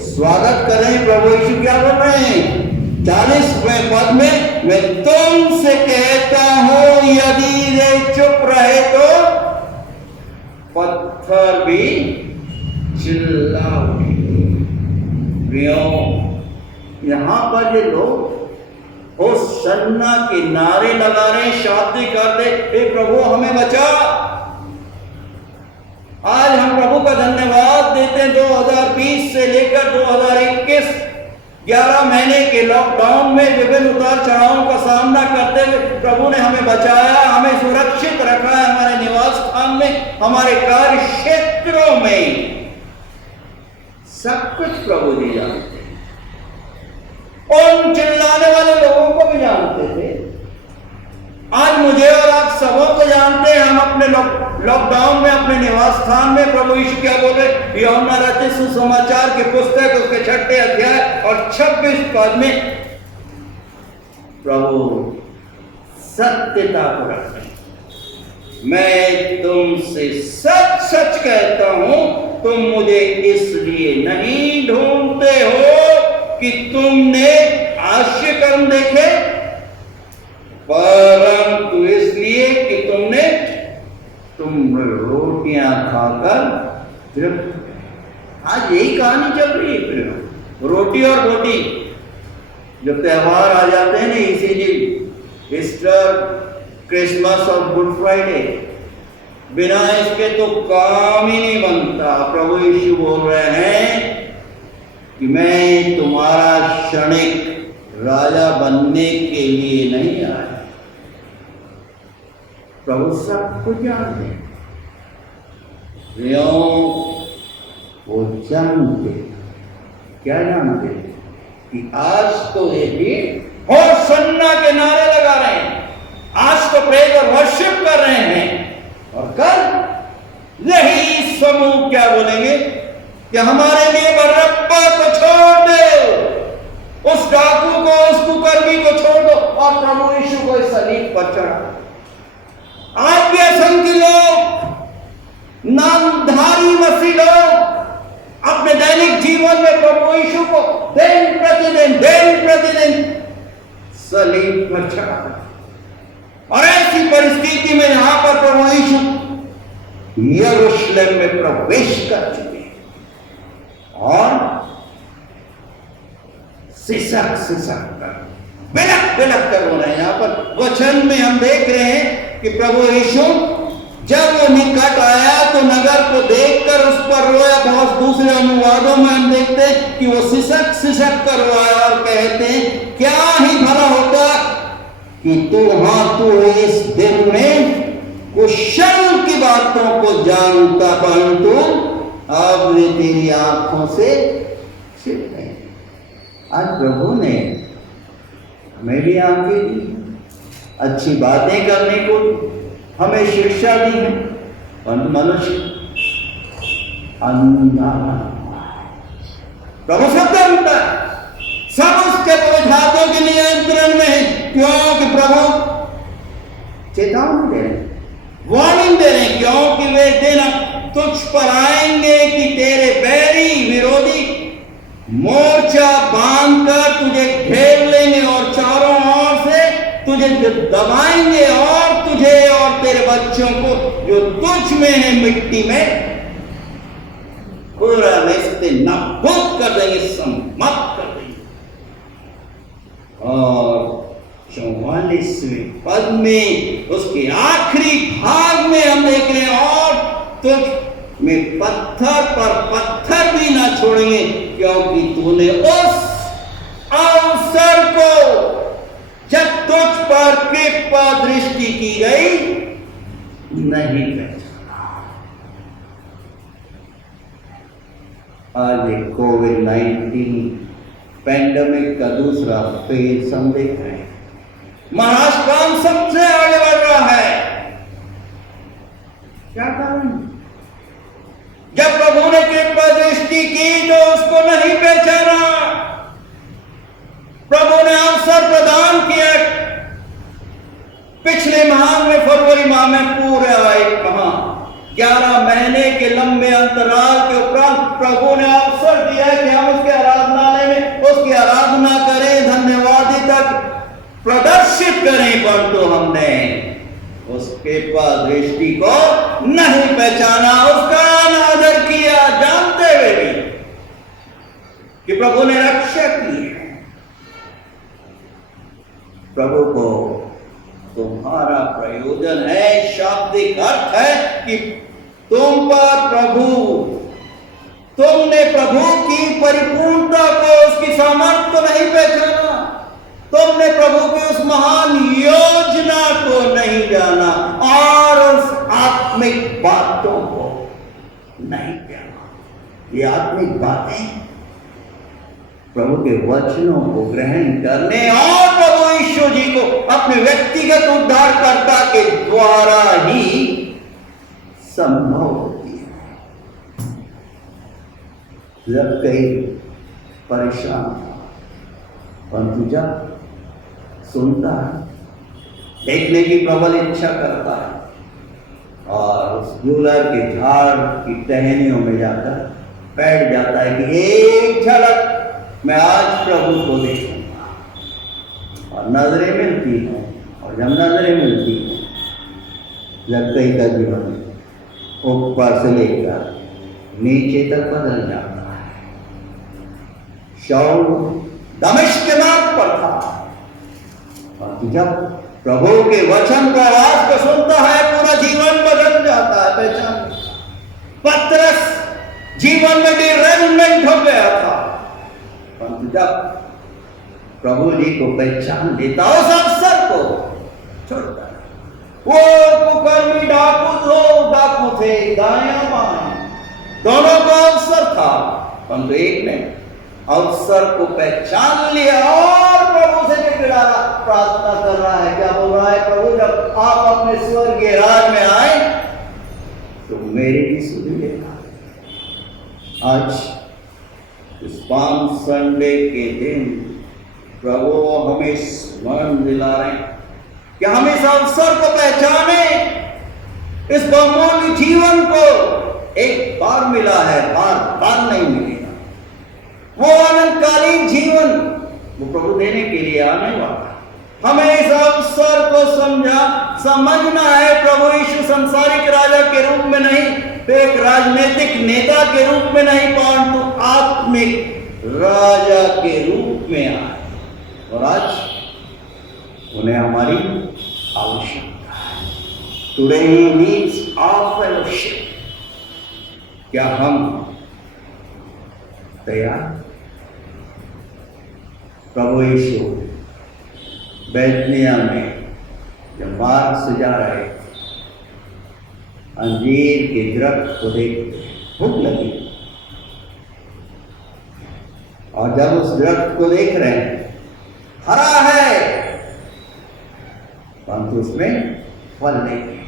स्वागत कर रहे हैं? प्रभु यीशु क्या बोल रहे हैं 40वें पद में, मैं तुमसे कहता हूं यदि वे चुप रहे तो पत्थर भी चिल्ला उठेंगे। यहां पर ये लोग होशन्ना के नारे लगा रहे, शांति कर दे, हे प्रभु हमें बचा, आज हम प्रभु का धन्यवाद देते हैं। 2020 से लेकर 2021 11 महीने के लॉकडाउन में विभिन्न उतार चढ़ावों का सामना करते हुए प्रभु ने हमें बचाया, हमें सुरक्षित रखा है। हमारे निवास स्थान में, हमारे कार्य क्षेत्रों में सब कुछ प्रभु जी जानते हैं। उन चिल्लाने वाले लोगों को भी जानते थे, आज मुझे और आप सबों को जानते हैं। हम अपने लॉकडाउन में, अपने निवास स्थान में प्रभु यीशु क्या बोल रहे? यूहन्ना रचित सुसमाचार की पुस्तक उसके 6 अध्याय और 26 पद में प्रभु सत्यता को रखते हैं। मैं तुमसे सच सच कहता हूं, तुम मुझे इसलिए नहीं ढूंढते हो कि तुमने आश्चर्य कर्म देखे, परंतु इसलिए कि तुम रोटियां खाकर तृप्त। आज यही कहानी चल रही है फिर, रोटी और बोटी। जब त्योहार आ जाते हैं ना, इसीलिए ईस्टर, क्रिसमस और गुड फ्राइडे, बिना इसके तो काम ही नहीं बनता। प्रभु यीशु बोल रहे हैं कि मैं तुम्हारा क्षणिक राजा बनने के लिए नहीं आया। प्रभु सब कुछ जानते हैं। वो जानते, क्या जानते कि आज तो ये भी होशन्ना के नारे लगा रहे हैं, आज तो प्रेज और वर्शिप कर रहे हैं, और कल यही समूह क्या बोलेंगे कि हमारे लिए बरअब्बा को छोड़ दो, उस डाकू को, उस कुकर्मी को छोड़ दो और प्रभु यीशु को इस सलीब पर चढ़ा। आज भी असंख्य लोग, नामधारी मसीह लोग अपने दैनिक जीवन में प्रभु यीशु को दिन प्रतिदिन सलीब पर चढ़ा। और ऐसी परिस्थिति में यहां पर प्रभु यीशु यरूशलेम में प्रवेश कर चुके हैं और सिसक कर, बिलक कर रो रहे हैं। यहां पर वचन में हम देख रहे हैं कि प्रभु यीशु जब वो निकट आया तो नगर को देखकर उस पर रोया। बहुत दूसरे अनुवादों में हम देखते हैं कि वो सिसक कर रोया और कहते हैं, क्या ही भला होता कि तू इस दिन में कुशल की बातों को जानता, परंतु अब वे तेरी आंखों से छिप गए। आज प्रभु ने हमें भी आंखें दी, अच्छी बातें करने को हमें शिक्षा दी है, परंतु मनुष्य अंधा प्रभु सब जानता है, सब उसके पवित्र हाथों के नियंत्रण में है। क्योंकि प्रभु चेतावनी दे रहे, वार्निंग दे रहे, क्योंकि वे दिन तुझ पर आएंगे कि तेरे बैरी विरोधी मोर्चा बांधकर तुझे घेर लेंगे और चारों ओर से तुझे दबाएंगे और तुझे और तेरे बच्चों को जो तुझ में है मिट्टी में पूरा रिश्ते नाबूद कर देंगे, समाप्त कर देंगे। और 44वें पद में उसके आखिरी भाग में हम देख रहे हैं, और तुझ में पत्थर पर पत्थर भी ना छोड़ेंगे, क्योंकि तूने उस अवसर को जब तुझ पर कृपा दृष्टि की गई नहीं पहचाना। आज कोविड-19 पैंडेमिक का दूसरा फेज हम देख रहे हैं। महाराष्ट्र सबसे आगे बढ़ रहा है। क्या कारण? जब प्रभु ने कृपा दृष्टि की तो उसको नहीं पहचाना। प्रभु ने अवसर प्रदान किया। पिछले माह में, फरवरी माह में पूरे 11 महीने के लंबे अंतराल के उपरांत प्रभु ने अवसर दिया कि हम उसके आराधनालय में उसकी आराधना करें, धन्यवादिता प्रदर्शित करें, परंतु हमने उसके दृष्टि को नहीं पहचाना, उसका अनादर किया, जानते हुए भी कि प्रभु ने रक्षा की है। प्रभु को तुम्हारा प्रयोजन है, शाब्दिक अर्थ है कि तुम पर प्रभु, तुमने प्रभु की परिपूर्णता को, उसकी सामर्थ्य को नहीं पहचाना, तुमने प्रभु की उस महान योजना को नहीं जाना और उस आत्मिक बातों को नहीं जाना। ये आत्मिक बातें प्रभु के वचनों को ग्रहण करने और प्रभु यीशु जी को अपने व्यक्तिगत उद्धारकर्ता के द्वारा ही संभव होती है। जब कई परेशान था, परंतु जब सुनता है, देखने की प्रबल इच्छा करता है और उस गुलर के झाड़ की टहनियों में जाकर बैठ जाता है कि एक झलक मैं आज प्रभु को देखूंगा, और नजरें मिलती हैं। और जब नजरें मिलती हैं, जब कई का जीवन ऊपर से लेकर नीचे तक बदल जाता है। शाऊल दमिश्क के मार्ग पर था, और जब प्रभु के वचन को, आवाज को सुनता है, पूरा जीवन बदल जाता है। पहचान पतरस जीवन में डिरेलमेंट हो गया था, परंतु जब प्रभु जी को पहचान लेता, उस अवसर को छोड़ता है। वो कुकर्मी डाकू थे, दायां बायां दोनों का अवसर था, परंतु एक ने अवसर को पहचान लिया और प्रभु से गिड़गिड़ाना प्रार्थना कर रहा है। क्या बोल रहा है? प्रभु जब आप अपने स्वर्गीय राज में आए तो मेरी भी सुन लेना। आज इस पाम संडे के दिन प्रभु हमें स्मरण दिला रहे हैं कि हम इस अवसर को पहचाने, इस बहुमूल्य जीवन को एक बार मिला है, बार बार नहीं मिलेगा। वो अनंतकालीन जीवन वो प्रभु देने के लिए आने वाला है। हमें इस अवसर को समझना है। प्रभु यीशु संसारिक राजा के रूप में नहीं, एक राजनीतिक नेता के रूप में नहीं, परंतु आत्मिक राजा के रूप में आए, और आज उन्हें हमारी आवश्यकता है। Today he needs our fellowship. क्या हम तैयार? प्रभु यीशु बैतनिय्याह में जब मार्ग से जा रहे, अंजीर के दरख्त को देख भूख लगी, और जब उस दरख्त को देख रहे हैं, हरा है परंतु उसमें फल नहीं है,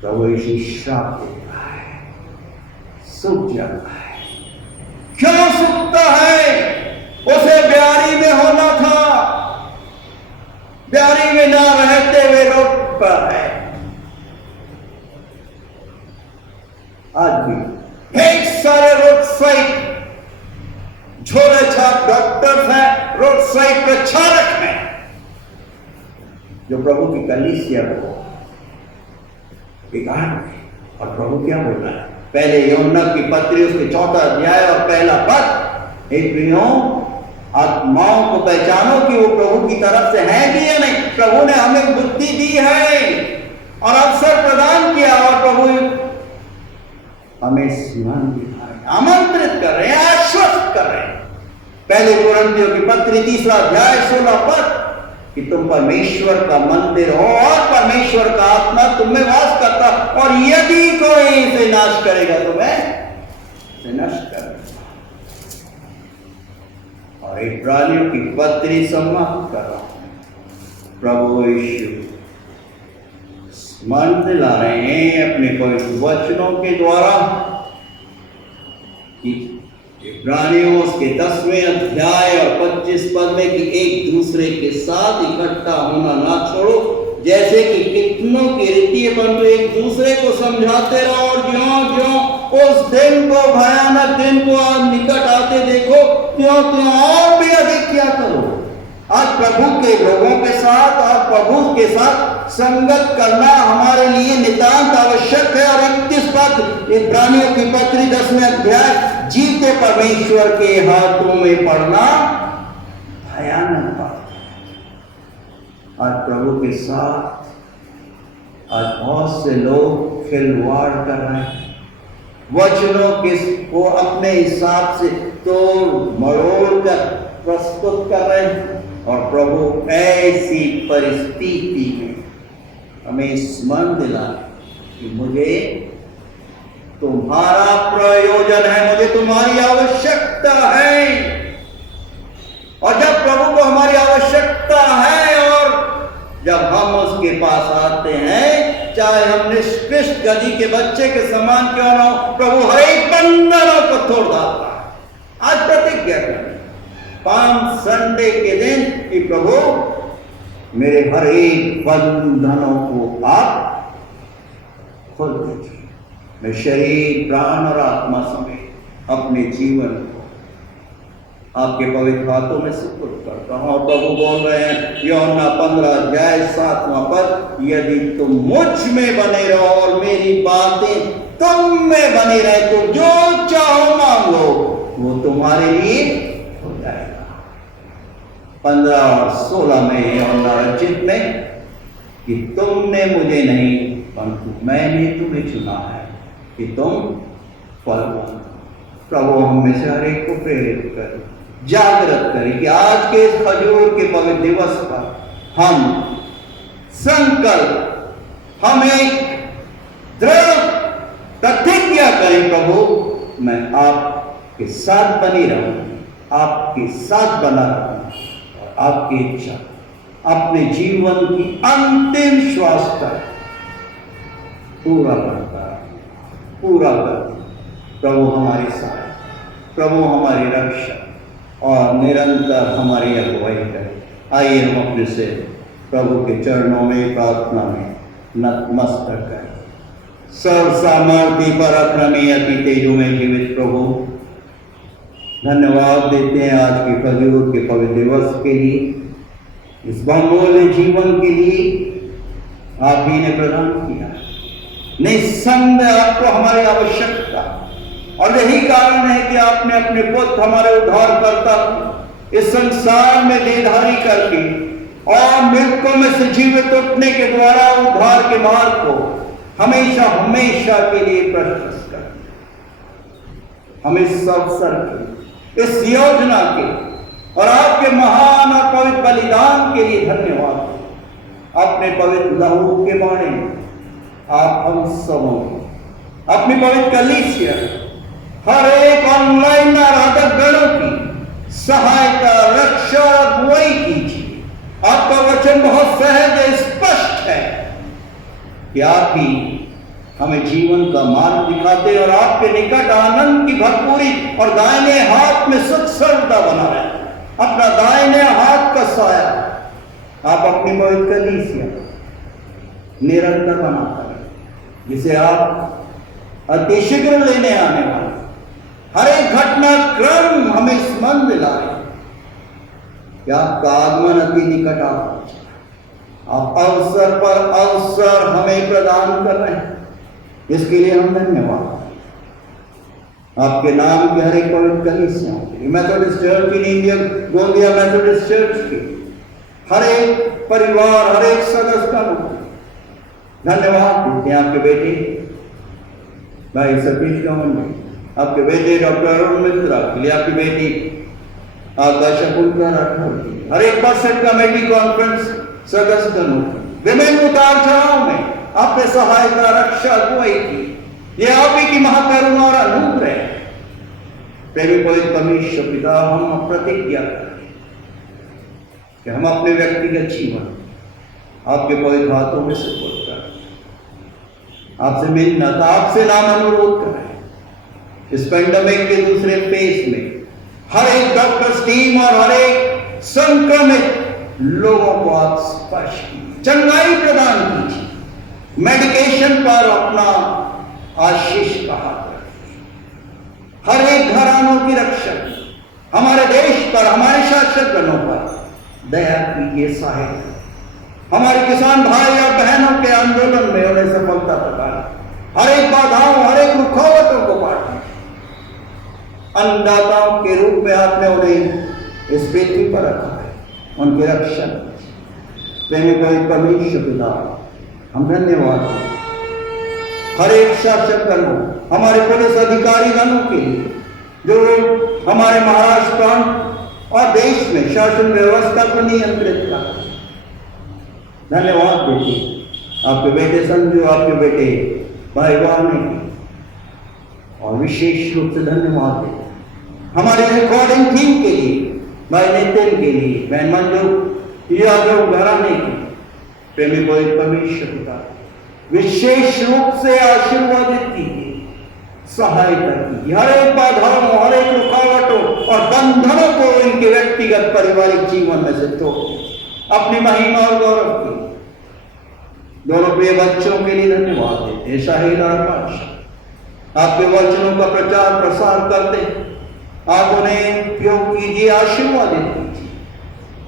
प्रभु यीशु श्राप देता है, सूख जाता है। क्यों सूखता है? उसे ब्यारी में होना था, ब्यारी में ना रहते हुए रोड पर है। आज भी ढेर सारे रोड साइड झोले छाप डॉक्टर्स हैं, रोड साइड पे छारक हैं, जो प्रभु की कलीसिया को बिगाड़ रहे। और प्रभु क्या बोल रहा है? पहले यूहन्ना की पत्री उसके 4वां अध्याय और पहला पद, हे प्रियों, आत्माओं को पहचानो कि वो प्रभु की तरफ से है कि या नहीं। प्रभु ने हमें बुद्धि दी है और अवसर प्रदान किया, और प्रभु हमें स्मरण दिला रहे, आमंत्रित कर रहे हैं, आश्वस्त कर रहे हैं। पहले कुरिन्थियों की पत्री 3वां अध्याय 16 पद, कि तुम परमेश्वर का मंदिर हो और परमेश्वर का आत्मा तुम में वास करता, और यदि कोई इसे नाश करेगा तो मैं इसे नष्ट करूंगा। और इब्रानियों की पत्री समाप्त कर रहा हूं। प्रभु यीशु स्मरण दिला रहे हैं अपने पवित्र वचनों के द्वारा कि इब्रानियों उसके 10वें अध्याय और 25 पद में कि एक दूसरे के साथ इकट्ठा होना ना छोड़ो, जैसे कि कितनों की रीति है, परंतु एक दूसरे को समझाते रहो, और ज्यों-ज्यों उस दिन को, भयानक दिन को निकट आते देखो, त्यों-त्यों और भी अधिक क्या करो। आज प्रभु के लोगों के साथ और प्रभु के साथ संगत करना हमारे लिए नितांत आवश्यक है। और 31 पद इब्रानियों की पत्री 10वें अध्याय, जीते परमेश्वर के हाथों में पड़ना भयानक बात है। आज प्रभु के साथ आज बहुत से लोग खिलवाड़ कर रहे हैं, वचनों को अपने हिसाब से तोड़ मरोड़ कर प्रस्तुत कर रहे हैं। और प्रभु ऐसी परिस्थिति में हमें स्मरण दिला कि मुझे तुम्हारा प्रयोजन है, मुझे तुम्हारी आवश्यकता है। और जब प्रभु को हमारी आवश्यकता है और जब हम उसके पास आते हैं, चाहे हम निष्कृष्ट गधी के बच्चे के समान क्यों ना हो, प्रभु हर एक बंधनों को तोड़ डालता है। आज प्रतिज्ञा करें पाम संडे के दिन कि प्रभु मेरे हर एक बंधनों को आप खोल दीजिए। मैं शरीर प्राण और आत्मा समेत अपने जीवन को आपके पवित्र हाथों में सुपुर्द करता हूं। और प्रभु बोल रहे हैं यूहन्ना 15:7 पद, यदि तुम मुझ में बने रहो और मेरी बातें तुम में बनी रहे तो जो चाहो मांगो वो तुम्हारे लिए हो जाएगा। 15 और 16 में यूहन्ना रचित में कि तुमने मुझे नहीं परंतु मैंने तुम्हें चुना है कि तुम फल दो। प्रभु हमें से हर एक को प्रेरित कर जागृत करें कि आज के इस खजूर के पवित्र दिवस पर हम संकल्प, हम एक दृढ़ प्रतिज्ञा करें, प्रभु मैं आपके साथ बनी रहूं, आपके साथ बना रहूं और आपकी इच्छा अपने जीवन की अंतिम श्वास तक पूरा कर। प्रभु हमारे साथ, प्रभु हमारी रक्षा और निरंतर हमारी अगुवाई करें। आइए हम अपने से प्रभु के चरणों में प्रार्थना में नतमस्तक करें। सर्व सामर्थ्य पराक्रमी अति तेजो में जीवित प्रभु, धन्यवाद देते हैं आज के खजूर के पवित्र दिवस के लिए, इस बहुमूल्य जीवन के लिए आप ही ने प्रदान किया। निस्संदेह आपको हमारी आवश्यकता, और यही कारण है कि आपने अपने पुत्र हमारे उद्धारकर्ता इस संसार में देहधारी करके और मृतकों में से जीवित उठने के द्वारा उद्धार के मार्ग को हमेशा हमेशा के लिए प्रशस्त कर दिया। हम इस अवसर के, इस योजना के और आपके महान और पवित्र बलिदान के लिए धन्यवाद। अपने पवित्र लहू के बाणे में आप हम सबों अपनी पवित्र कलीसिया, हर एक ऑनलाइन आराधक गणों की सहायता, रक्षा और अगुवाई कीजिए। आपका वचन बहुत सहज स्पष्ट है कि आप ही हमें जीवन का मार्ग दिखाते और आपके निकट आनंद की भरपूरी और दाहिने हाथ में सुख सर्वदा बना रहे। अपना दाहिने हाथ का साया आप अपनी पवित्र कलीसिया निरंतर बनाता है, जिसे आप अति शीघ्र लेने आने वाले हर एक घटना क्रम हमें स्मरण दिला रहे कि आपका आगमन अति निकट आ पहुंचा। आप अवसर पर अवसर हमें प्रदान कर रहे हैं, इसके लिए हम धन्यवाद। आपके नाम के हर एक पवित्र कलीसिया, Methodist church in India, Gondia Methodist church के हर एक परिवार, हर एक सदस्य का धन्यवाद देते हैं। आपके बेटे भाई सतीश गमन में, आपके बेटे डॉक्टर अरुण मित्रा के लिए, आपकी बेटी आकाश शकुंतला राठौर, हर एक परसेंट कमेटी कॉन्फ्रेंस सदस्य विभिन्न उतार चढ़ाव में आपने सहायता, रक्षा, अगुवाई की। ये आप ही की महाकरुणा और अनुग्रह है। प्रेमी पवित्र परमेश्वर पिता, हम प्रतिज्ञा करते कि हम अपने व्यक्तिगत जीवन आपके पवित्र हाथों में सुपुर्द करें, आपसे मिन्नत, आपसे नाम अनुरोध करें। इस पेंडेमिक के दूसरे फेज में हर एक डॉक्टर्स टीम और हर एक संक्रमित लोगों को आप स्पर्श कीजिए, चंगाई प्रदान कीजिए, मेडिकेशन पर अपना आशीष का हाथ रखिए। हर एक घरानों की रक्षा, हमारे देश पर, हमारे शासकगणों पर दया कीजिए, सहायता। हमारे किसान भाई और बहनों के आंदोलन में उन्हें सफलता प्रदान, हर एक बाधाओं, हर एक रुकावटों को काटें। अन्नदाताओं के रूप में आपने उन्हें इस पृथ्वी पर रखा है, उनकी रक्षा प्रेमी पवित्र परमेश्वर पिता, हम धन्यवाद। हर एक शासकगणों, हमारे पुलिस अधिकारी गणों के लिए, जो हमारे महाराष्ट्र और देश में शासन व्यवस्था को नियंत्रित कर। धन्यवाद बेटी, आपके बेटे संजू, आपके बेटे भाई बहन, और विशेष रूप से धन्यवाद देते हमारे रिकॉर्डिंग टीम के लिए, भाई नितिन के लिए, बहन मंजू यादव घराने की, प्रेमी पवित्र परमेश्वर पिता विशेष रूप से आशीर्वादित कीजिए, सहायता कीजिए, हर एक बाधाओं, हर एक रुकावटों और बंधनों को इनके व्यक्तिगत पारिवारिक जीवन में से तोड़िए, अपनी महिमा और गौरव की। दोनों प्रिय बच्चों के लिए धन्यवाद देते, शाहिद और बादशाह आपके वचनों का प्रचार प्रसार करते, आप उन्हें उपयोग कीजिए, आशीर्वादित कीजिए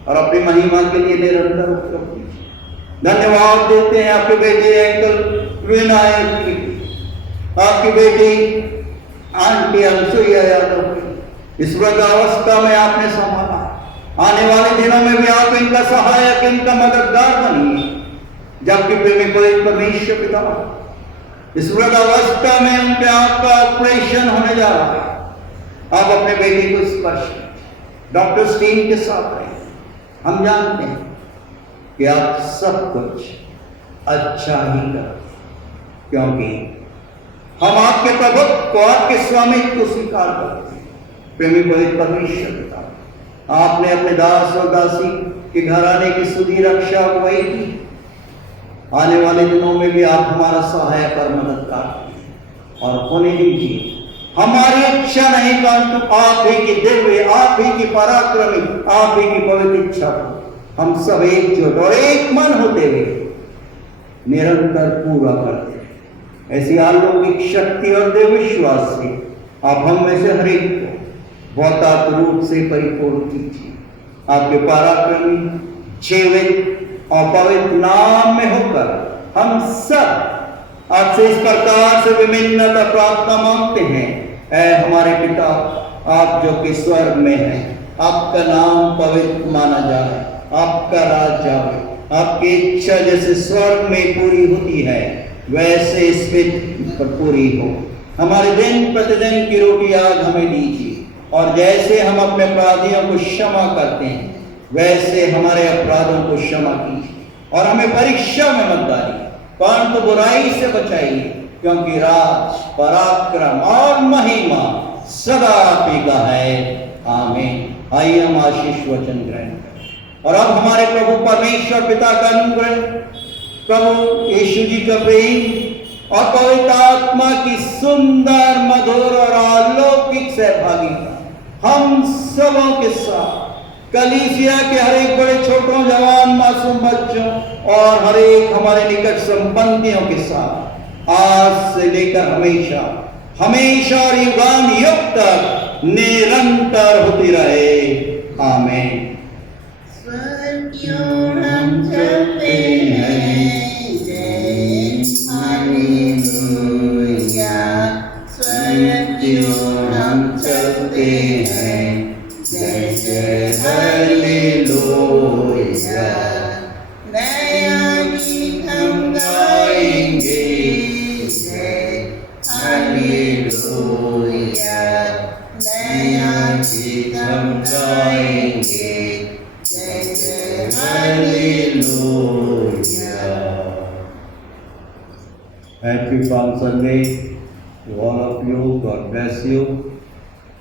और अपनी महिमा के लिए निरंतर उपयोग कीजिए। धन्यवाद देते हैं आपके बेटे अंकल विनायक की, आपकी बेटी आंटी अनुसुईया यादव की, इस वृद्धावस्था में आपने संभाला, आने वाले दिनों में भी आप इनका सहायक, इनका मददगार बनिए, जबकि प्रेमी पवित्र परमेश्वर पिता इस वृद्धावस्था में उनके आंख का ऑपरेशन होने जा रहा है, आप अपने बेटे को स्पर्श डॉक्टर स्टीन के साथ रहे। हम जानते हैं कि आप सब कुछ अच्छा ही कर, क्योंकि हम आपके प्रभुत्व को, आपके स्वामित्व को स्वीकार करते हैं। प्रेमी पवित्र परमेश्वर पिता, आपने अपने दास और दासी के घराने की सुधी रक्षा अगुवाई की, आने वाले दिनों में भी आप हमारा सहायक और मददगार और होने दीजिए। हमारी इच्छा नहीं, परंतु आप ही की दिव्य, आप ही की पराक्रमी, आप ही की पवित्र इच्छा को हम सब एकजुट और एक मन होते हुए निरंतर पूरा करते हैं। ऐसी अलौकिक शक्ति और दिव्य विश्वास से आप हम में से हर एक को भौतिक रूप से परिपूर्ण कीजिए। आपके पराक्रमी, जीवित और पवित्र नाम में होकर हम सब आपसे इस प्रकार से विभिन्नता प्रार्थना मांगते हैं। ऐ हमारे पिता, आप जो कि स्वर्ग में हैं, आपका नाम पवित्र माना जाए, आपका राज जाए, आपकी इच्छा जैसे स्वर्ग में पूरी होती है वैसे इस पृथ्वी पर पूरी हो। हमारे दिन प्रतिदिन की रोटी आज हमें दीजिए, और जैसे हम अपने अपराधियों को क्षमा करते हैं वैसे हमारे अपराधों को क्षमा कीजिए, और हमें परीक्षा में मत डालिए, परंतु बुराई से बचाइए, क्योंकि राज, पराक्रम और महिमा सदा आप ही का है। आमीन। आइए हम आशीष वचन ग्रहण करें। और अब हमारे प्रभु परमेश्वर पिता का अनुग्रह, प्रभु यीशु जी का प्रेम और पवित्र आत्मा की सुंदर, मधुर और अलौकिक सहभागिता हम सबों के साथ, कलीसिया के हर एक बड़े छोटों, जवान, मासूम बच्चों और हर एक हमारे निकट संबंधियों के साथ आज से लेकर हमेशा, हमेशा और युगान युग तक निरंतर होती रहे। आमीन। हम चलते हैं, जय हालेलुया। स्वयं की ओर हम चलते हैं, जय जय हालेलुया। नया गीत हम गाएंगे, जय हालेलुया। नया गीत हम गाएंगे, जय जय hallelujah. Happy Palm Sunday to all of you. God bless you.